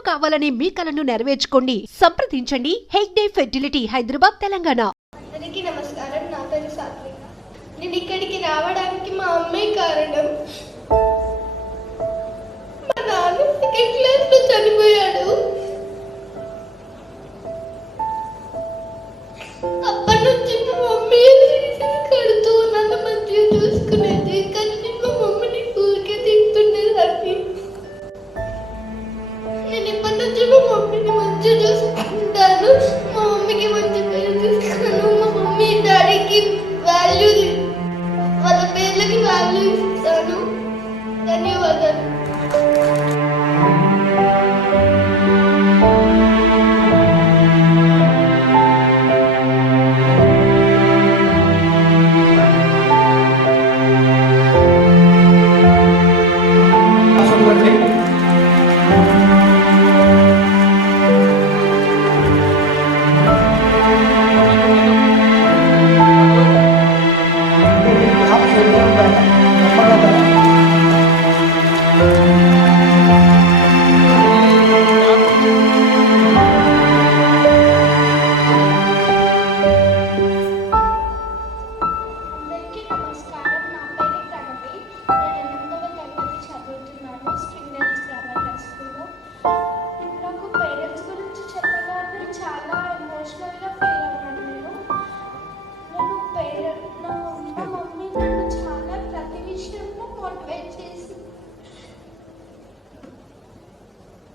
పిల్లలు కావాలని మీ కలను నెరవేర్చుకోండి. సంప్రదించండి హెగ్డే ఫెర్టిలిటీ, హైదరాబాద్, తెలంగాణ. అందరికీ నమస్కారం. నా పేరు సాత్విక. నేను ఇక్కడికి రావడానికి మా అమ్మే కారణం. మా నాన్న సెకండ్ క్లాస్ లో చనిపోయాడు. అప్పటి నుంచి మా మమ్మీ కడుతూ నన్ను మంచిగా చూసుకునేది. కానీ నేను మా మమ్మీని ఊరికే తింటుండేదాన్ని. నేను ఇప్పటి నుంచి మా మమ్మీని మంచిగా చూసుకుంటాను. మా మమ్మీకి మంచి పేరు తీస్తాను. మా మమ్మీ డాడీకి వాల్యూ, వాళ్ళ పేర్లకి వాల్యూ ఇస్తాను. ధన్యవాదాలు.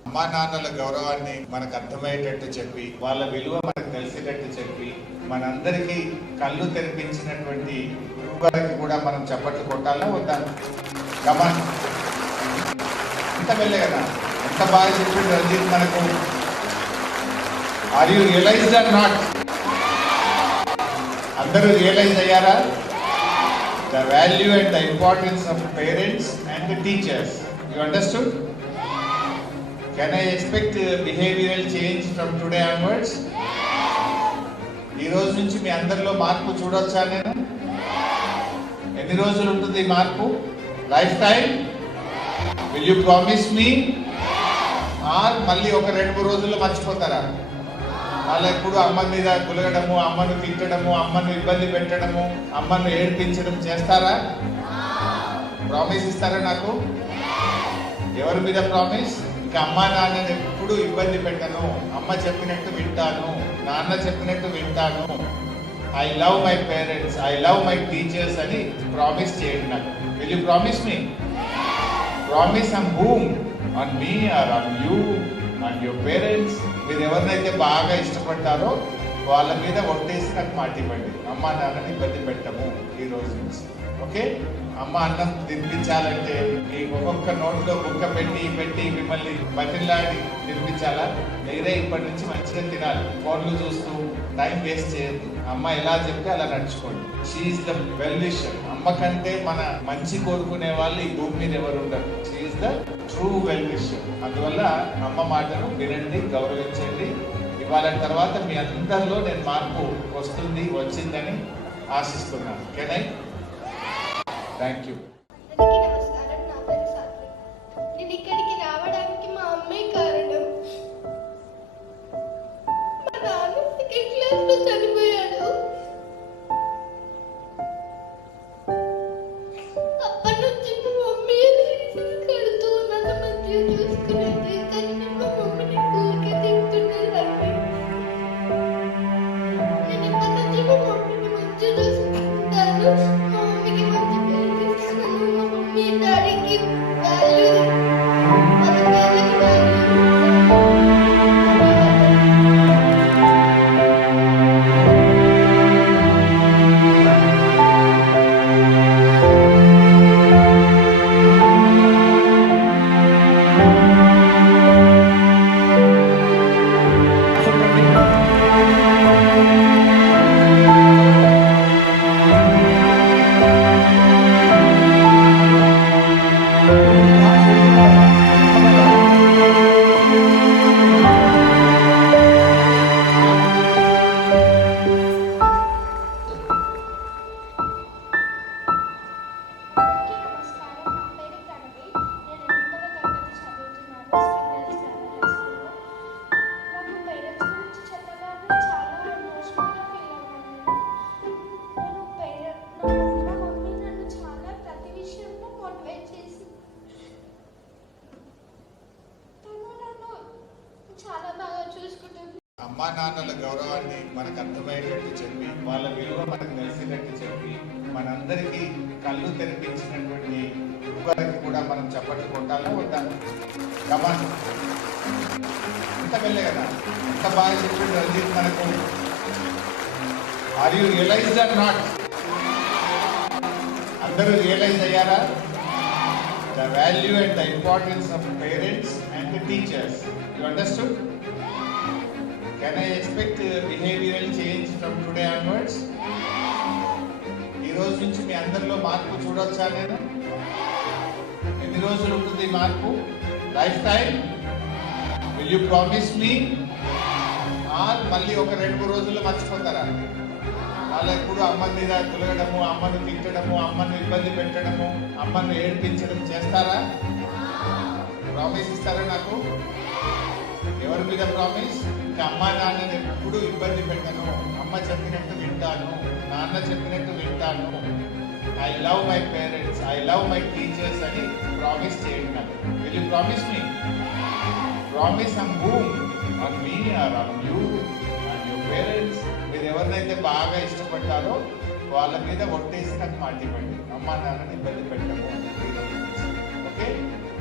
అమ్మా నాన్నల గౌరవాన్ని మనకు అర్థమయ్యేటట్టు చెప్పి, వాళ్ళ విలువ మనకు తెలిసేటట్టు చెప్పి, మనందరికీ కళ్ళు తెరిపించినటువంటి గురువుగారికి కూడా మనం చప్పట్లు కొట్టాలా వద్దా? గమన్ ఎంత వెళ్ళే కదా, ఎంత బాగా చెప్పింది రంజిత్ మనకు. Are you realized or not? అందరూ రియలైజ్ అయ్యారా? The value and the importance of parents and the teachers. You understood? Can I expect behavioral change from today onwards? ఈ రోజు నుంచి మీ అందరిలో మార్పు చూడొచ్చా? నేను ఎన్ని రోజులు ఉంటుంది ఈ మార్పు? Life time? Will you promise me? Or మళ్ళీ ఒక 2-3 రోజుల్లో మర్చిపోతారా? వాళ్ళు ఎప్పుడు అమ్మ మీద గులగడము, అమ్మను తిట్టడము, అమ్మను ఇబ్బంది పెట్టడము, అమ్మను ఏడ్పించడం చేస్తారా? ప్రామిస్ ఇస్తారా నాకు? ఎవరి మీద ప్రామిస్? అమ్మ నాన్నని ఎప్పుడు ఇబ్బంది పెట్టను, అమ్మ చెప్పినట్టు వింటాను, నాన్న చెప్పినట్టు వింటాను, I love my parents, I love my teachers అని ప్రామిస్ చేయండి నాకు. Will you promise me? Promise on whom? On me or on you, on your parents? మీరు ఎవరినైతే బాగా ఇష్టపడతారో వాళ్ళ మీద ఒట్టేసి నాకు మాట ఇవ్వండి. అమ్మ నాన్నని ఇబ్బంది పెట్టము ఈ రోజు నుంచి. ఓకే? అమ్మ అన్నం తినిపించాలంటే మీకు ఒక్కొక్క నోట్లో బుక్క పెట్టి మిమ్మల్ని బతిలాడి తినిపించాలా? మీరే ఇప్పటి నుంచి మంచిగా తినాలి. ఫోన్లు చూస్తూ టైం వేస్ట్ చేయద్దు. అమ్మ ఎలా చెప్తే అలా నడుచుకోండి. She's the well wisher. అమ్మ కంటే మన మంచి కోరుకునే వాళ్ళు ఈ భూమి మీద ఎవరు ఉండరు. She's the true well wisher. అందువల్ల అమ్మ మాటను వినండి, గౌరవించండి. ఇవాళ తర్వాత మీ అందరిలో నేను మార్పు వచ్చిందని ఆశిస్తున్నాను. Can I? Thank you. అందరికీ నమస్కారం. నా పేరు సాత్విక. నేను ఇక్కడికి రావడానికి మా అమ్మే కారణం. మా నాన్న సెకండ్ క్లాస్ లో చనిపోయాడు. అప్పటి నుంచి మా మమ్మీ కడుతూ నన్ను మంచిగా చూసుకునేది. కానీ నేను మా మమ్మీని ఊరికే తింటుండేదాన్ని. నేను ఇప్పటి నుంచి మా మమ్మీని మంచిగా చూసుకుంటాను. మా మమ్మీకి మంచి పేరు తీస్తాను. మా మమ్మీ డాడీకి వాల్యూ, వాళ్ళ పేర్లకి వాల్యూ ఇస్తాను. అమ్మా నాన్నల గౌరవాన్ని మనకు అర్థమయ్యేటట్టు చెప్పి వాళ్ళ విలువ మనకు తెలిసేటట్టు చెప్పి మనందరికీ కళ్ళు తెరిపించినటువంటి గురుగారికి కూడా మనం చప్పట్లు కొట్టాలా వద్దా? కమాన్, ఇంత వెళ్ళే కదా, ఎంత బాగా చెప్పింది రంజిత్ మనకు. Are you realized or not? అందరూ రియలైజ్ అయ్యారా? The value and the importance of parents and the teachers. You understood? Can I expect behavioral change from today onwards? ఈ రోజు నుంచి మీ అందరిలో మార్పు చూడొచ్చా నేను? ఎన్ని రోజులు ఉంటుంది మార్పు? Life time? Will you promise me? మళ్ళీ ఒక 2-3 రోజుల్లో మర్చిపోతారా? వాళ్ళు ఎప్పుడు అమ్మ మీద కులగడము, అమ్మను తిట్టడము, అమ్మను ఇబ్బంది పెట్టడము, అమ్మను ఏడిపించడం చేస్తారా? ప్రామిస్ ఇస్తారా నాకు? ఎవరి మీద ప్రామిస్? ఇంకా అమ్మ నాన్నని ఎప్పుడు ఇబ్బంది పెట్టను, అమ్మ చెప్పినట్టు వింటాను, నాన్న చెప్పినట్టు వింటాను, I love my parents, I love my teachers అని ప్రామిస్ చేయండి నాకు. Will you promise me? Promise on whom? On me or on you, on your parents? మీరు ఎవరినైతే బాగా ఇష్టపడతారో వాళ్ళ మీద ఒట్టేసి నాకు మాట ఇవ్వండి. అమ్మ నాన్నని ఇబ్బంది పెట్టము. ఓకే?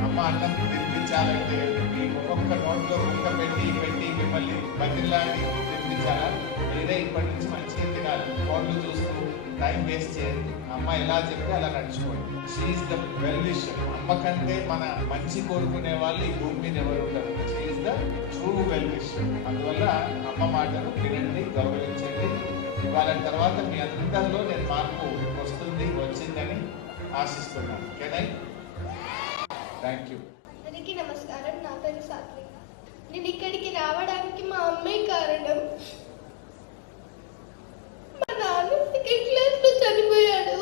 అమ్మ అన్నం తినిపించాలంటే మీ ఒక్కొక్క నోట్లో ముక్క పెట్టి పెట్టి మిమ్మల్ని బతిలాడి తినిపించాలా? మీరే ఇప్పటి నుంచి మంచిగా తినాలి. ఫోన్లు చూస్తూ టైం వేస్ట్ చేయండి. అమ్మ ఎలా చెప్తే అలా నడుచుకోండి. She's the well wisher. అమ్మ కంటే మన మంచి కోరుకునే వాళ్ళు ఈ భూమి మీద ఎవరు ఉంటారు? She's the true well wisher. అందువల్ల అమ్మ మాటలు వినండి, గౌరవించండి. ఇవాళ తర్వాత మీ అందరిలో నేను మార్పు వచ్చిందని ఆశిస్తున్నాను. Can I? Thank you. అందరికీ నమస్కారం. నా పేరు సాత్విక. నేను ఇక్కడికి రావడానికి మా అమ్మే కారణం. మా నాన్న 2nd క్లాస్లో చనిపోయాడు.